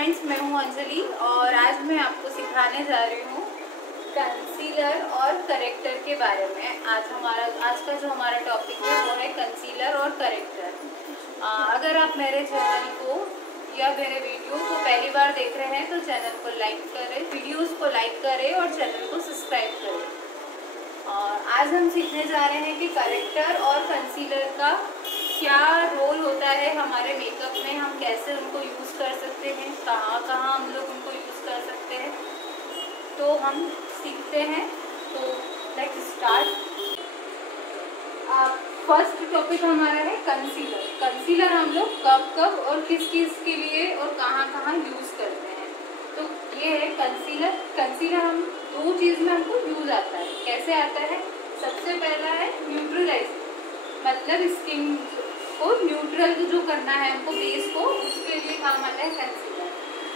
Friends, मैं हूं अंजलि और आज मैं आपको सिखाने जा रही हूं कंसीलर और करेक्टर के बारे में। आज का जो हमारा टॉपिक है वो है कंसीलर और करेक्टर। अगर आप मेरे चैनल को या मेरे वीडियो को पहली बार देख रहे हैं तो चैनल को लाइक करें, वीडियोस को लाइक करें और चैनल को सब्सक्राइब करें। और आज हम सीखने जा रहे हैं कि करेक्टर और कंसीलर का क्या रोल होता है हमारे मेकअप में, हम कैसे उनको यूज़ कर सकते हैं, कहाँ कहाँ हम लोग उनको यूज़ कर सकते हैं। तो हम सीखते हैं। तो लेट्स स्टार्ट। फर्स्ट टॉपिक हमारा है कंसीलर। कंसीलर हम लोग कब कब और किस चीज़ के लिए और कहाँ कहाँ यूज़ करते हैं। तो ये है कंसीलर। कंसीलर हम दो चीज़ में हमको यूज़ आता है। कैसे आता है? सबसे पहला है न्यूट्रलाइज, मतलब स्किन को न्यूट्रल जो करना है हमको, बेस को, उसके लिए काम आता है कंसीलर।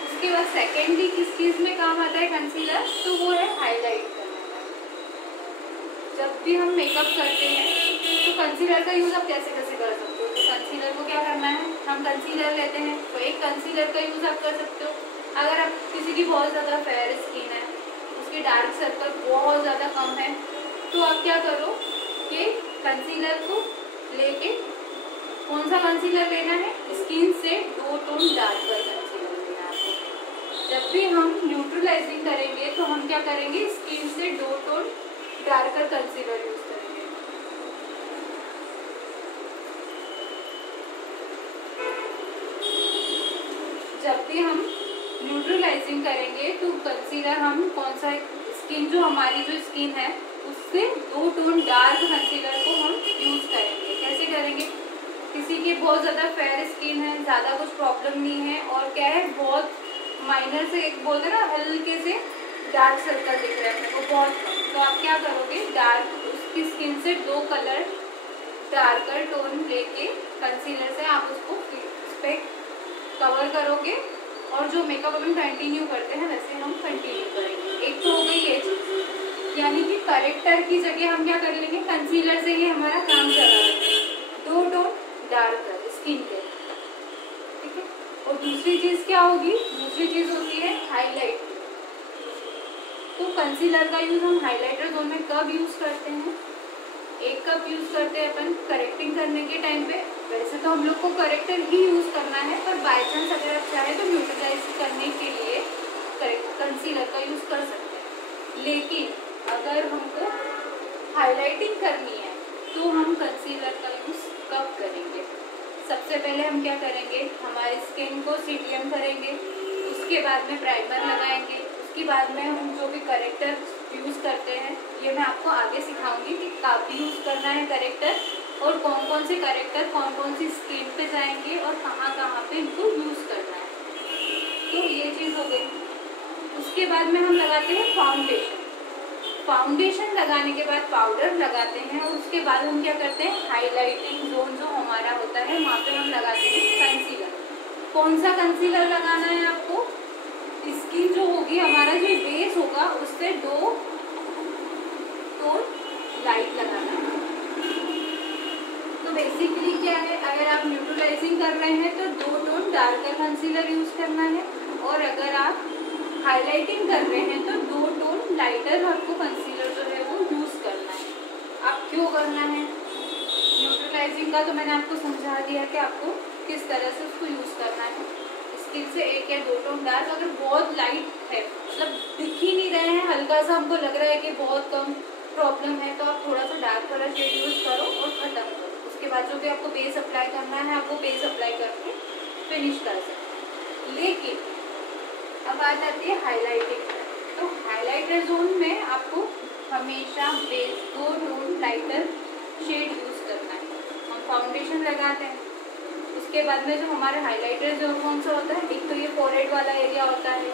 उसके बाद सेकेंडली किस चीज़ में काम आता है कंसीलर, तो वो है हाईलाइट करना। जब भी हम मेकअप करते हैं तो कंसीलर का यूज़ आप कैसे कैसे कर सकते हो। तो कंसीलर को क्या करना है, हम कंसीलर लेते हैं तो एक कंसीलर का यूज़ आप कर सकते हो। अगर आप किसी की बहुत ज़्यादा फेयर स्किन है, उसके डार्क सर्कल बहुत ज़्यादा कम है, तो आप क्या करो कि कंसीलर को लेके, कौन सा कंसीलर लेना है, स्किन से 2 टोन डार्कर कंसीलर लेना है। जब भी हम न्यूट्रलाइजिंग करेंगे तो हम क्या करेंगे, स्किन से 2 टोन डार्कर कंसीलर यूज करेंगे। जब भी हम न्यूट्रलाइजिंग करेंगे तो कंसीलर हम कौन सा, स्किन जो हमारी जो स्किन है उससे 2 टोन डार्क कंसीलर को हम यूज करेंगे। कैसे करेंगे? किसी की बहुत ज़्यादा फेयर स्किन है, ज़्यादा कुछ प्रॉब्लम नहीं है और क्या है, बहुत माइनर से, एक बोलते ना हल्के से डार्क सर्कल दिख रहे हैं वो बहुत, तो आप क्या करोगे, डार्क उसकी स्किन से 2 कलर डार्कर टोन लेके कंसीलर से आप उसको उस पर कवर करोगे और जो मेकअप अपन कंटिन्यू करते हैं वैसे हम कंटिन्यू करेंगे। एक तो हो गई ये चीज़, यानी कि करेक्टर की जगह हम क्या कर लेंगे, कंसीलर से ही हमारा काम चला लेंगे, 2 टोन डार्कर स्किन के, ठीक है। और दूसरी चीज़ क्या होगी, दूसरी चीज़ होती है हाईलाइट। तो कंसीलर का यूज़ हम हाइलाइटर जोन में कब यूज़ करते हैं, एक कप यूज़ करते हैं अपन करेक्टिंग करने के टाइम पे। वैसे तो हम लोग को करेक्टर ही यूज़ करना है, पर बाय चांस अगर आप चाहें तो न्यूट्रलाइज करने के लिए कंसीलर का यूज़ कर सकते हैं। लेकिन अगर हमको हाईलाइटिंग करनी है तो हम कंसीलर का यूज़ कब करेंगे? सबसे पहले हम क्या करेंगे, हमारी स्किन को सीटीएम करेंगे, उसके बाद में प्राइमर लगाएंगे, उसके बाद में हम जो भी करेक्टर यूज़ करते हैं, ये मैं आपको आगे सिखाऊंगी कि कब यूज़ करना है करेक्टर और कौन कौन से करेक्टर कौन कौन सी स्किन पे जाएंगे और कहाँ कहाँ पे इनको यूज़ करना है। तो ये चीज़ हो गई। उसके बाद में हम लगाते हैं फाउंडेशन। फाउंडेशन लगाने के बाद पाउडर लगाते हैं और उसके बाद हम क्या करते हैं, हाईलाइटिंग जोन जो हमारा होता है वहाँ पे हम लगाते हैं कंसीलर। कौन सा कंसीलर लगाना है आपको, स्किन जो होगी, हमारा जो बेस होगा उससे 2 टोन लाइट लगाना है। तो बेसिकली क्या है, अगर आप न्यूट्रलाइजिंग कर रहे हैं तो 2 टोन डार्कर कंसीलर यूज करना है, और अगर आप हाईलाइटिंग कर रहे हैं तो 2 टोन लाइटर आपको कंसीलर जो है वो यूज करना है। आप क्यों करना है न्यूट्रलाइजिंग का, तो मैंने आपको समझा दिया कि आपको किस तरह से उसको यूज करना है। स्किन से 1 या 2 टोन डार्क, अगर बहुत लाइट है, मतलब दिख ही नहीं रहे हैं, हल्का सा हमको लग रहा है कि बहुत कम प्रॉब्लम है, तो आप थोड़ा सा डार्क कलर शेड यूज करो और खत्म करो। उसके बाद जो भी आपको बेस अप्लाई करना है, आपको बेस अप्लाई करके फिनिश कर सकते हैं। लेकिन अब आ जाती है हाईलाइटिंग। तो हाईलाइटर जोन में आपको हमेशा base 2 tone lighter shade use करना है। हम फाउंडेशन लगाते हैं, उसके बाद में जो हमारे हाइलाइटर जो कौन सा होता है, एक तो ये फोरहेड वाला एरिया होता है,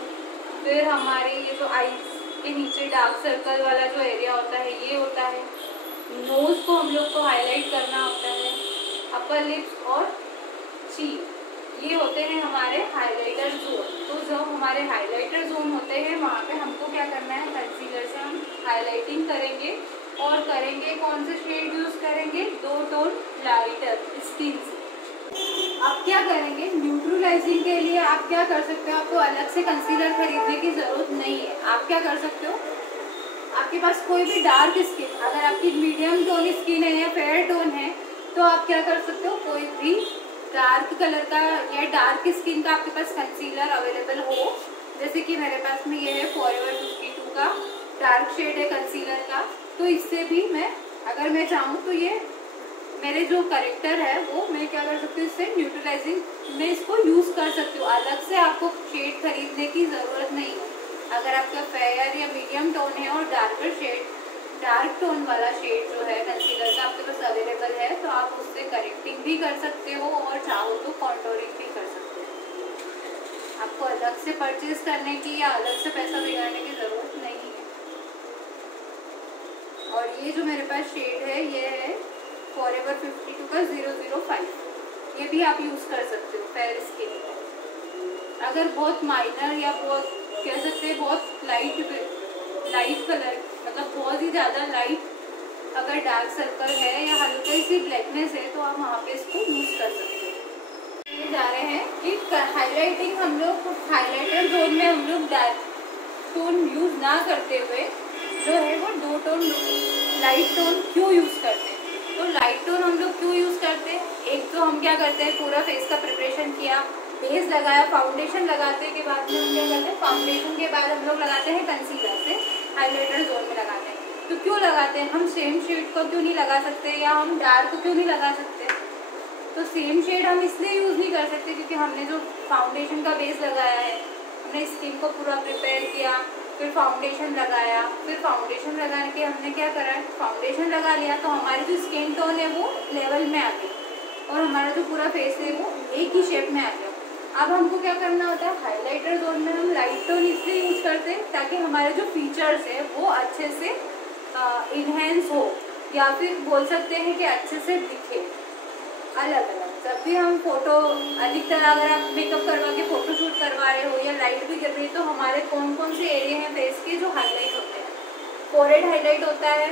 फिर हमारे ये जो आईज के नीचे डार्क सर्कल वाला जो एरिया होता है ये होता है, नोज को हम लोग को हाईलाइट करना होता है, अपर लिप्स और चीक, ये होते हैं हमारे हाइलाइटर जोन। तो जब हमारे हाइलाइटर जोन होते हैं वहाँ पे हमको क्या करना है, कंसीलर से हम हाईलाइटिंग करेंगे और करेंगे कौन से शेड यूज करेंगे, 2 टोन लाइटर स्किन से। अब आप क्या करेंगे, न्यूट्रलाइजिंग के लिए आप क्या कर सकते हो, आपको अलग से कंसीलर खरीदने की ज़रूरत नहीं है। आप क्या कर सकते हो, आपके पास कोई भी डार्क स्किन, अगर आपकी मीडियम टोन स्किन है या फेयर टोन है, तो आप क्या कर सकते हो, कोई भी डार्क कलर का या डार्क स्किन का आपके पास कंसीलर अवेलेबल हो। जैसे कि मेरे पास में ये है फॉरएवर 52 का डार्क शेड है कंसीलर का, तो इससे भी मैं अगर मैं चाहूँ तो ये मेरे जो करेक्टर है वो मैं क्या कर सकती हूँ, इससे न्यूट्रलाइजिंग में इसको यूज़ कर सकती हूँ। अलग से आपको शेड खरीदने की ज़रूरत नहीं है। अगर आपका फेयर या मीडियम टोन है और डार्कर शेड, डार्क टोन वाला शेड जो है कंसीलर का आपके पास अवेलेबल है, तो आप उससे करेक्टिंग भी कर सकते हो और चाहो तो कॉन्टोरिंग भी कर सकते हो। आपको अलग से परचेज करने की या अलग से पैसा बिगाड़ने की ज़रूरत नहीं है। और ये जो मेरे पास शेड है ये है फॉरएवर 52 का 005। ये भी आप यूज़ कर सकते हो फेयर स्किन में। अगर बहुत माइनर या बहुत कह सकते हैं बहुत लाइट कलर, मतलब बहुत ही ज़्यादा लाइट अगर डार्क सर्कल है या हल्की सी ब्लैकनेस है, तो आप वहाँ पे इसको यूज़ कर सकते हो। ये जा रहे हैं कि हाईलाइटिंग हम लोग हाईलाइटर जोन में हम लोग डार्क टोन यूज़ ना करते हुए जो है वो दो टोन लाइट टोन क्यों यूज़ करते हैं। तो लाइट टोन हम लोग क्यों यूज़ करते हैं, एक तो हम क्या करते हैं, पूरा फेस का प्रिपरेशन किया, बेस लगाया, फाउंडेशन लगाते के बाद में हम क्या करते हैं, फाउंडेशन के बाद हम लोग लगाते हैं कंसीलर से हाइलाइटर जोन में लगाते हैं। तो क्यों लगाते हैं, हम सेम शेड को क्यों नहीं लगा सकते या हम डार्क को क्यों नहीं लगा सकते। तो सेम शेड हम इसलिए यूज़ नहीं कर सकते क्योंकि हमने जो फाउंडेशन का बेस लगाया है, हमने स्किन को पूरा प्रिपेयर किया, फिर फाउंडेशन लगाया, फिर फाउंडेशन लगाने के हमने क्या करा, फाउंडेशन लगा लिया तो हमारी जो स्किन टोन है वो लेवल में आ गई और हमारा जो पूरा फेस है वो एक ही शेप में आ गया। अब हमको क्या करना होता है, हाइलाइटर जोन में हम लाइट टोन इसलिए यूज़ करते हैं ताकि हमारे जो फीचर्स है वो अच्छे से इन्हेंस हो, या फिर बोल सकते हैं कि अच्छे से दिखे अलग अलग। जब भी हम फोटो, अधिकतर अगर आप मेकअप करवा के फोटो शूट करवा रहे हो या लाइट भी कर रही है, तो हमारे कौन कौन से एरिया हैं फेस के जो हाईलाइट होते हैं, फोरहेड हाईलाइट होता है,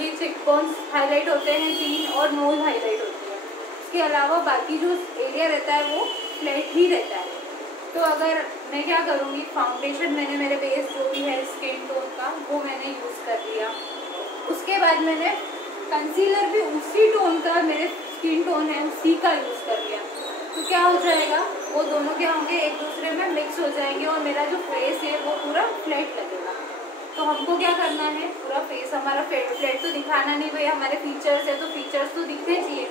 ये चिकबोन्स हाईलाइट होते हैं 3, और नोज हाईलाइट होती है। इसके अलावा बाकी जो एरिया रहता है वो फ्लैट ही रहता है। तो अगर मैं क्या करूँगी, फाउंडेशन मैंने मेरे बेस जो भी है स्किन टोन का वो मैंने यूज़ कर लिया, उसके बाद मैंने कंसीलर भी उसी टोन का, मेरे स्किन टोन है उसी का यूज़ कर लिया। तो क्या हो जाएगा, वो दोनों क्या होंगे, एक दूसरे में मिक्स हो जाएंगे और मेरा जो फेस है वो पूरा फ्लैट लगेगा। तो हमको क्या करना है, पूरा फेस हमारा फ्लैट तो दिखाना नहीं भाई, हमारे फीचर्स है तो फीचर्स तो दिखने चाहिए।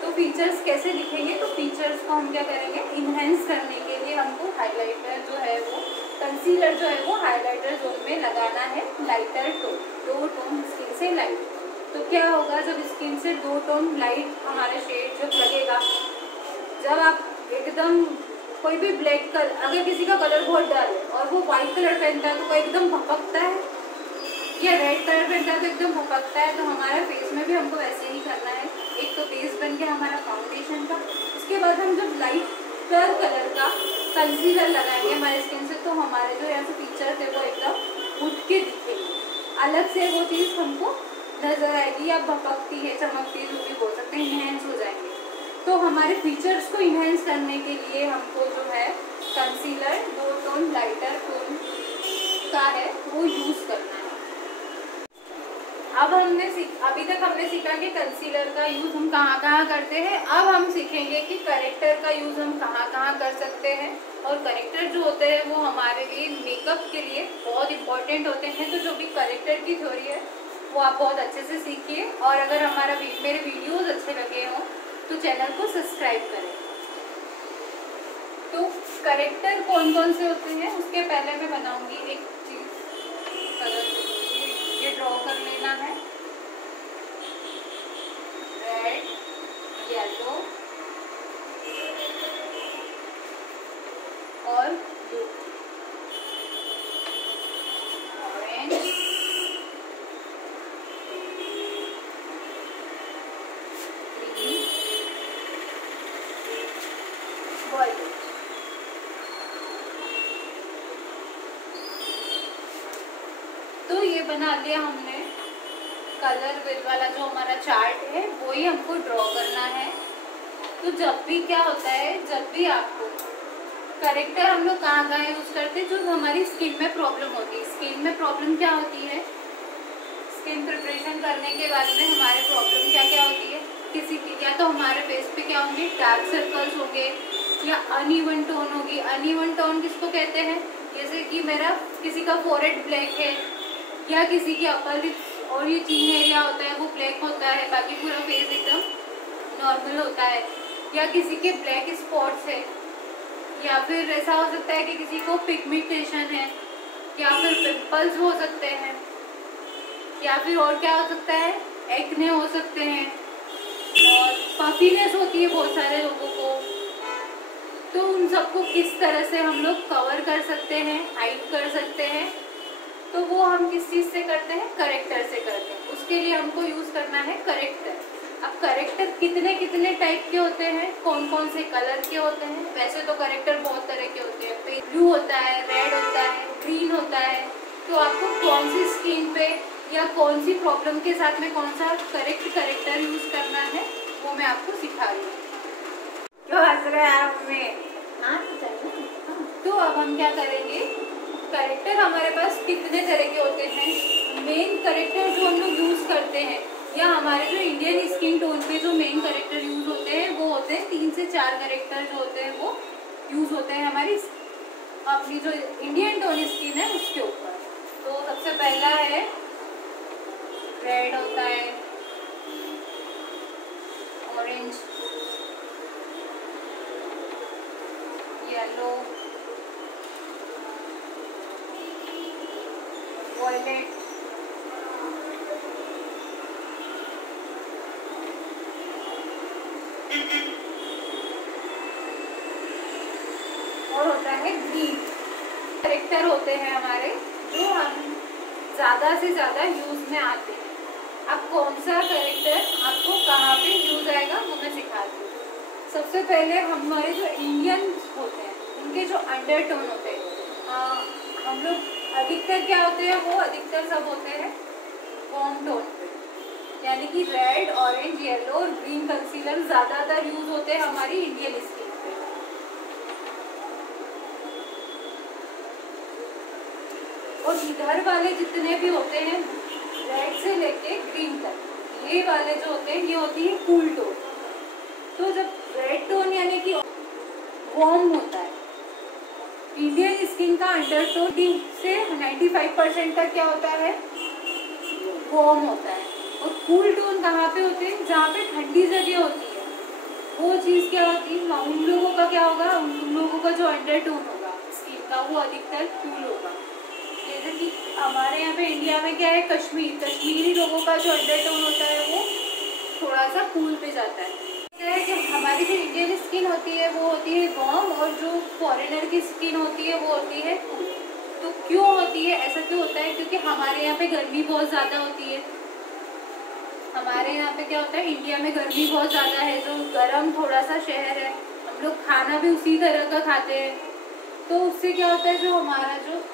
तो फीचर्स कैसे दिखेंगे, तो फीचर्स को हम क्या करेंगे, इन्हेंस करने के लिए हमको हाइलाइटर जो है वो कंसीलर जो है वो हाइलाइटर जोन में लगाना है लाइटर टोन, 2 टोन स्किन से लाइट। तो क्या होगा, जब स्किन से 2 टोन लाइट हमारा शेड जब लगेगा, जब आप एकदम कोई भी ब्लैक कलर, अगर किसी का कलर बहुत डल है और वो व्हाइट कलर पहनता है तो वो एकदम भपकता है, या रेड कलर पहनता है तो एकदम भपकता है। तो हमारा फेस में भी हमको वैसे ही करना है। एक तो बेस बन के हमारा फाउंडेशन का, उसके बाद हम जब लाइटर कलर का कंसीलर लगाएंगे हमारे स्किन से, तो हमारे जो यहाँ से फीचर्स है वो एकदम उठ के दिखेंगे, अलग से वो चीज़ हमको नजर आएगी, या भपकती है, चमकती है, जो भी बोल सकते हैं, इन्हेंस हो जाएंगे। तो हमारे फीचर्स को इन्हेंस करने के लिए हमको जो है कंसीलर 2 टोन लाइटर टोन का है वो यूज़ करना है। अब अभी तक हमने सीखा कि कंसीलर का यूज़ हम कहाँ कहाँ करते हैं। अब हम सीखेंगे कि करेक्टर का यूज़ हम कहाँ कहाँ कर सकते हैं। और करेक्टर जो होते हैं वो हमारे लिए मेकअप के लिए बहुत इंपॉर्टेंट होते हैं। तो जो भी करेक्टर की थ्योरी है वो आप बहुत अच्छे से सीखिए। और अगर मेरे वीडियोज़ अच्छे लगे हों तो चैनल को सब्सक्राइब करें। तो करेक्टर कौन कौन से होते हैं उसके पहले मैं बनाऊंगी एक चीज़, ये ड्रॉ कर लेना है, रेड, येलो और ब्लू, ऑरेंज, ग्रीन, वायलेट। तो ये बना लिया हमने कलर विल वाला जो हमारा चार्ट है, वो ही हमको ड्रॉ करना है। तो जब भी क्या होता है, जब भी आपको करेक्टर हम लोग कहाँ कहाँ यूज करते हैं, जो हमारी स्किन में प्रॉब्लम होती है। स्किन में प्रॉब्लम क्या होती है, स्किन प्रिपरेशन करने के बाद में हमारे प्रॉब्लम क्या क्या होती है, किसी की या तो हमारे फेस पे क्या होंगे, डार्क सर्कल्स होंगे या अनइवन टोन होगी। अनइवन टोन किसको कहते हैं, जैसे कि मेरा किसी का फोरहेड ब्लैक है या किसी की अपर लिप्स और ये चीन एरिया होता है वो ब्लैक होता है, बाकी पूरा फेस एकदम नॉर्मल होता है, या किसी के ब्लैक स्पॉट्स है, या फिर ऐसा हो सकता है कि किसी को पिगमेंटेशन है, या फिर पिंपल्स हो सकते हैं, या फिर और क्या हो सकता है, एक्ने हो सकते हैं, और पफीनेस होती है बहुत सारे लोगों को। तो उन सबको किस तरह से हम लोग कवर कर सकते हैं, हाइड कर सकते हैं, तो वो हम किस चीज़ से करते हैं, करेक्टर से करते हैं। उसके लिए हमको यूज़ करना है करेक्टर। अब करेक्टर कितने कितने टाइप के होते हैं, कौन कौन से कलर के होते हैं। वैसे तो करेक्टर बहुत तरह के होते हैं, ब्लू होता है, रेड होता है, ग्रीन होता है। तो आपको कौन सी स्किन पे या कौन सी प्रॉब्लम के साथ में कौन सा करेक्टर यूज़ करना है वो मैं आपको सिखा रही हूँ। क्यों हंस रहे हैं आप में? तो अब हम क्या करेंगे, करेक्टर हमारे पास कितने तरह के होते हैं। मेन करेक्टर जो हम लोग यूज करते हैं या हमारे जो इंडियन स्किन टोन पे जो मेन करेक्टर यूज होते हैं वो होते हैं 3 से 4 करेक्टर जो होते हैं वो यूज होते हैं हमारी अपनी जो इंडियन टोन स्किन है उसके ऊपर। तो सबसे पहला है रेड होता है, ऑरेंज, येलो, वॉयलेट, और होता है ग्रीन। करेक्टर होते हैं हमारे जो हम ज़्यादा से ज़्यादा यूज में आते हैं। अब कौन सा करेक्टर आपको कहाँ पे यूज आएगा वो मैं सिखाती हूँ। सबसे पहले हमारे जो इंडियन होते हैं उनके जो अंडरटोन होते हैं, हम लोग अधिकतर क्या होते हैं, वो अधिकतर सब होते हैं वार्म टोन पे, यानी कि रेड, ऑरेंज, येलो और ग्रीन कंसीलर ज़्यादातर यूज होते हैं हमारी इंडियन स्किन पे। और इधर वाले जितने भी होते हैं रेड से लेके ग्रीन तक, ये वाले जो होते हैं ये होती है कूल टोन। तो जब रेड टोन यानी कि वार्म होता है, इंडियन स्किन का अंडरटोन से 95% तक क्या होता है, वार्म होता है। और कूल टोन कहाँ पे होते हैं, जहाँ पे ठंडी जगह होती है वो चीज़ क्या होती है, उन लोगों का क्या होगा, उन लोगों का जो अंडरटोन होगा स्किन का वो अधिकतर कूल होगा। जैसे कि हमारे यहाँ पे इंडिया में क्या है, कश्मीरी लोगों का जो अंडरटोन होता है वो थोड़ा सा कूल पे जाता है। कि हमारी जो इंडियन स्किन होती है वो होती है वार्म, और जो फॉरेनर की स्किन होती है वो होती है कूल। तो क्यों होती है, ऐसा क्यों होता है, क्योंकि हमारे यहाँ पे गर्मी बहुत ज़्यादा होती है। हमारे यहाँ पे क्या होता है, इंडिया में गर्मी बहुत ज़्यादा है, जो गर्म थोड़ा सा शहर है, हम लोग खाना भी उसी तरह का खाते हैं। तो उससे क्या होता है, जो हमारा जो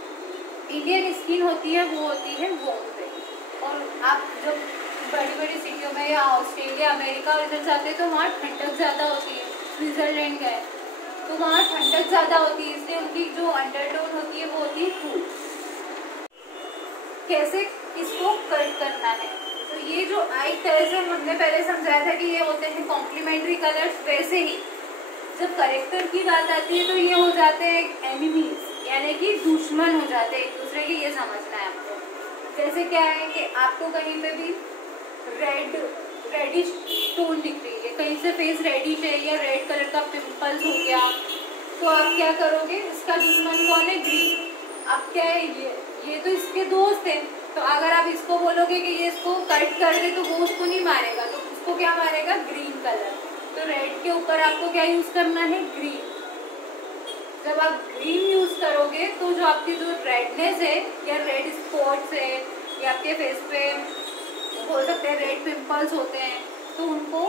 इंडियन स्किन होती है वो होती है वार्म पे। और आप जब बड़ी बड़ी सिटियों में या ऑस्ट्रेलिया, अमेरिका और इधर जाते हैं तो वहाँ ठंडक ज़्यादा होती है। स्विट्जरलैंड गए तो वहाँ ठंडक ज़्यादा होती है, इसलिए उनकी जो अंडरटोन होती है वो होती है कूल। कैसे इसको कट करना है, तो ये जो एक तरह से हमने पहले समझाया था कि ये होते हैं कॉम्प्लीमेंट्री कलर्स, वैसे ही जब करेक्टर की बात आती है तो ये हो जाते हैं एनिमीज, यानी कि दुश्मन हो जाते हैं एक दूसरे के। ये समझना है आपको। जैसे क्या है कि आपको कहीं पे भी रेडिश टोन दिख रही है, कहीं से फेस रेडिश है या रेड कलर का पिंपल्स हो गया, तो आप क्या करोगे, इसका दुश्मन कौन है, ग्रीन। अब क्या है, ये तो इसके दोस्त है, तो अगर आप इसको बोलोगे कि ये इसको कट कर दे तो वो उसको नहीं मारेगा, तो उसको क्या मारेगा, ग्रीन कलर। तो रेड के ऊपर आपको क्या यूज करना है, ग्रीन। जब आप ग्रीन यूज करोगे तो जो आपकी जो रेडनेस है या रेड स्पॉट्स है या आपके फेस पे बोल सकते हैं रेड पिंपल्स होते हैं, तो उनको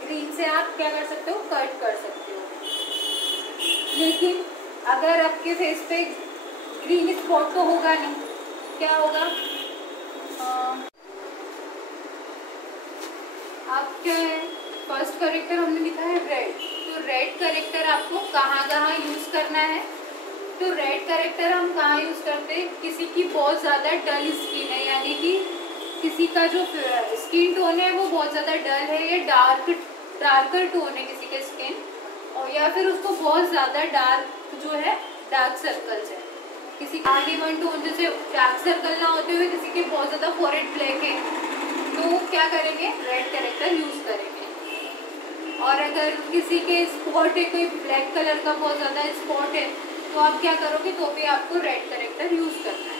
ग्रीन से आप क्या कर सकते हो, कट कर सकते हो। लेकिन अगर आपके फेस पे ग्रीन स्पॉट तो होगा नहीं, क्या होगा, आप क्या है फर्स्ट करेक्टर हमने लिखा है रेड, तो रेड करेक्टर आपको कहाँ कहाँ यूज करना है? तो रेड करेक्टर हम कहाँ यूज करते हैं? किसी की बहुत ज्यादा डल स्किन है, यानी कि किसी का जो स्किन टोन है वो बहुत ज्यादा डल है या डार्कर टोन है किसी का स्किन, और या फिर उसको बहुत ज्यादा डार्क जो है डार्क सर्कल्स है, किसी का वन टोन जैसे डार्क सर्कल ना होते हुए किसी के बहुत ज्यादा फोरहेड ब्लैक है, तो क्या करेंगे? रेड करेक्टर यूज करेंगे। और अगर किसी के स्पॉट है, कोई ब्लैक कलर का बहुत ज्यादा स्पॉट है, तो आप क्या करोगे? तो भी आपको रेड करेक्टर यूज करना है।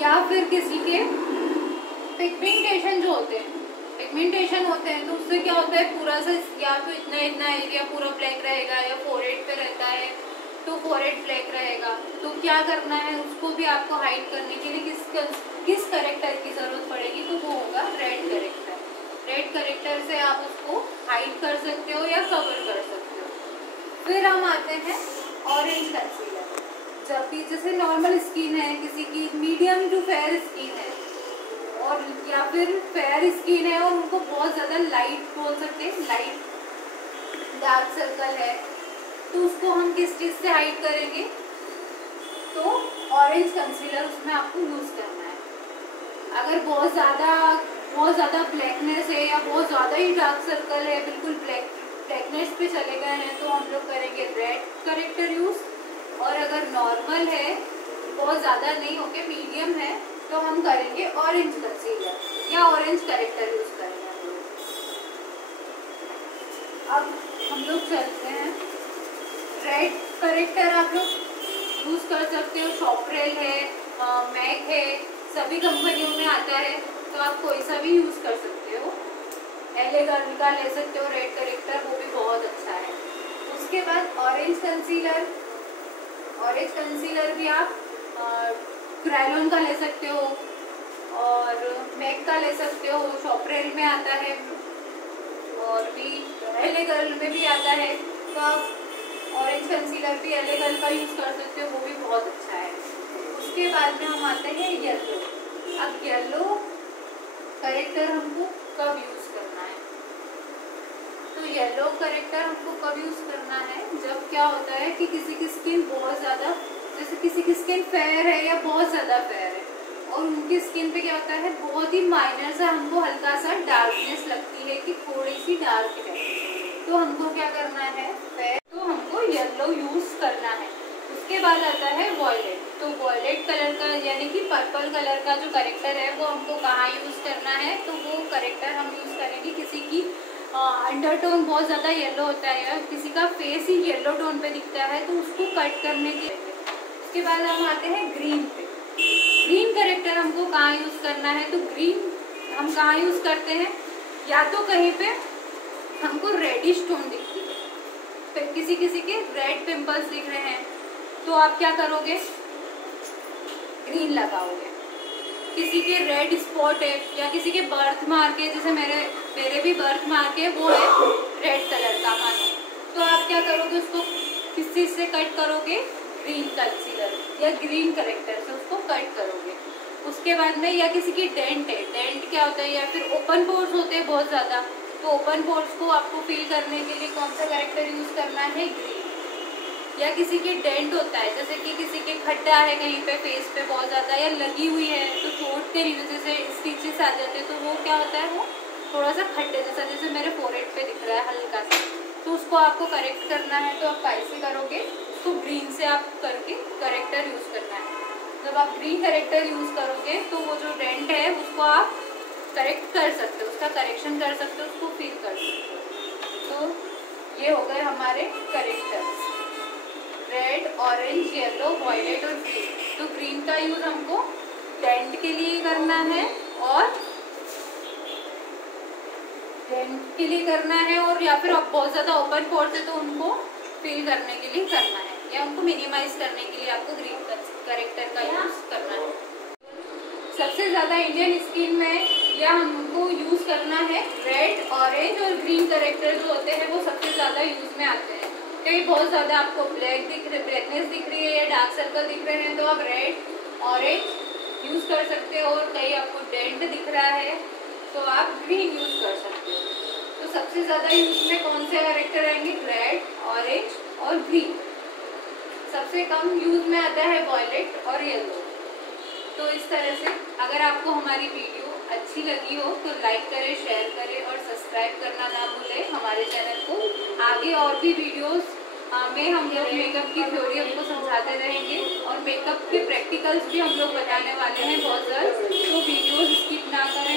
या फिर किसी के पिगमेंटेशन जो होते हैं, पिगमेंटेशन होते हैं, तो उससे क्या होता है? पूरा सा या तो इतना इतना एरिया पूरा ब्लैक रहेगा, या फोरहेड पे रहता है तो फोरहेड ब्लैक रहेगा, तो क्या करना है? उसको भी आपको हाइड करने के लिए किस करेक्टर की जरूरत पड़ेगी? तो वो होगा रेड करेक्टर। रेड करेक्टर से आप उसको हाइड कर सकते हो या कवर कर सकते हो। फिर हम आते हैं ऑरेंज कंसीलर। जब भी जैसे नॉर्मल स्किन है किसी की, मीडियम टू फेयर स्किन है, और या फिर फेयर स्किन है और उनको बहुत ज़्यादा लाइट बोल सकते हैं, लाइट डार्क सर्कल है, तो उसको हम किस चीज़ से हाइड करेंगे? तो ऑरेंज कंसीलर उसमें आपको यूज़ करना है। अगर बहुत ज़्यादा ब्लैकनेस है या बहुत ज़्यादा ही डार्क सर्कल है, बिल्कुल ब्लैकनेस पे चले गए हैं, तो हम लोग करेंगे रेड करेक्टर यूज़। और अगर नॉर्मल है, बहुत ज़्यादा नहीं होके मीडियम है, तो हम करेंगे ऑरेंज कंसीलर या ऑरेंज करेक्टर यूज़ करेंगे हम लोग। अब हम लोग चलते हैं, रेड करेक्टर आप लोग यूज़ कर सकते हो, शॉपरेल है, मैक है, सभी कंपनियों में आता है, तो आप कोई सा भी यूज़ कर सकते हो। एले गर्ल का ले सकते हो रेड करेक्टर, वो भी बहुत अच्छा है। उसके बाद ऑरेंज कंसीलर भी आप क्रायोन का ले सकते हो और मैक का ले सकते हो, शॉपरेल में आता है और भी एले गर्ल में भी आता है, तो आप ऑरेंज कंसीलर भी एले गर्ल का यूज़ कर सकते हो, वो भी बहुत अच्छा है। उसके बाद में हम आते हैं येलो। अब येलो करेक्टर हमको कब यूज़ करना है? तो येलो करेक्टर हमको कब यूज़ करना है? जब क्या होता है कि किसी की स्किन बहुत ज़्यादा, जैसे किसी की स्किन फेयर है या बहुत ज़्यादा फेयर है, और उनकी स्किन पे क्या होता है? बहुत ही माइनर सा हमको हल्का सा डार्कनेस लगती है कि थोड़ी सी डार्क है, तो हमको क्या करना है? फेयर, तो हमको येलो यूज़ करना है। उसके बाद आता है वॉयलेट। तो वॉयलेट कलर का यानी कि पर्पल कलर का जो करेक्टर है वो हमको कहाँ यूज़ करना है? तो वो करेक्टर हम यूज़ करेंगे किसी की अंडरटोन बहुत ज़्यादा येलो होता है या किसी का फेस ही येलो टोन पे दिखता है, तो उसको कट करने के लिए। उसके बाद हम आते हैं ग्रीन पे। ग्रीन करेक्टर हमको कहाँ यूज़ करना है? तो ग्रीन हम कहाँ यूज़ करते हैं? या तो कहीं पे हमको रेडिश टोन दिखती है, फिर किसी के रेड पिंपल्स दिख रहे हैं, तो आप क्या करोगे? ग्रीन लगाओगे। किसी के रेड स्पॉट है या किसी के बर्थ मार्क है, जैसे मेरे भी बर्थ मार्क है, वो है रेड कलर का मानो, तो आप क्या करोगे? उसको किस चीज़ से कट करोगे? ग्रीन कंसीलर या ग्रीन करेक्टर से उसको कट करोगे। उसके बाद में, या किसी की डेंट है, डेंट क्या होता है, या फिर ओपन पोर्स होते हैं बहुत ज़्यादा, तो ओपन पोर्स को आपको फिल करने के लिए कौन सा करेक्टर यूज़ करना है? ग्रीन। या किसी की डेंट होता है, जैसे कि किसी के खड्डा है कहीं पे फेस पे बहुत ज़्यादा या लगी हुई है, तो चोट के वजह से स्टिचेस आ जाते हैं, तो वो क्या होता है? वो थोड़ा सा खड्डे जैसा, जैसे मेरे फोरहेड पे दिख रहा है हल्का सा, तो उसको आपको करेक्ट करना है, तो आप कैसे करोगे? उसको ग्रीन से आप करके करेक्टर यूज़ करना है। जब आप ग्रीन करेक्टर यूज़ करोगे तो वो जो डेंट है उसको आप करेक्ट कर सकते हो, उसका करेक्शन कर सकते हो, उसको फिल कर सकते हो। तो ये हो गए हमारे characters, red, orange, yellow, violet और ग्रीन। तो ग्रीन का यूज़ हमको डेंट के लिए करना है और या फिर बहुत ज़्यादा ओपन पोर्स है तो उनको फिल करने के लिए करना है, या उनको मिनिमाइज करने के लिए आपको ग्रीन करेक्टर का यूज़ करना है। सबसे ज़्यादा इंडियन स्किन में या हमको यूज़ करना है रेड, ऑरेंज और ग्रीन करेक्टर जो होते हैं वो सबसे ज़्यादा यूज़ में आते हैं। कहीं बहुत ज़्यादा आपको ब्लैकनेस दिख रही है या डार्क सर्कल दिख रहे हैं, तो आप रेड, ऑरेंज यूज़ कर सकते हो, और कहीं आपको डेंट दिख रहा है तो आप ग्रीन यूज़ कर सकते हो। सबसे ज़्यादा यूज में कौन से कैरेक्टर आएंगे? रेड, ऑरेंज और ग्रीन। सबसे कम यूज में आता है वॉयलेट और येलो। तो इस तरह से अगर आपको हमारी वीडियो अच्छी लगी हो तो लाइक करें, शेयर करें और सब्सक्राइब करना ना भूलें हमारे चैनल को। आगे और भी वीडियोस में हम लोग मेकअप की थ्योरी आपको समझाते रहेंगे और मेकअप के प्रैक्टिकल्स भी हम लोग बताने वाले हैं बहुत जल्द। तो वीडियोस स्किप ना करें।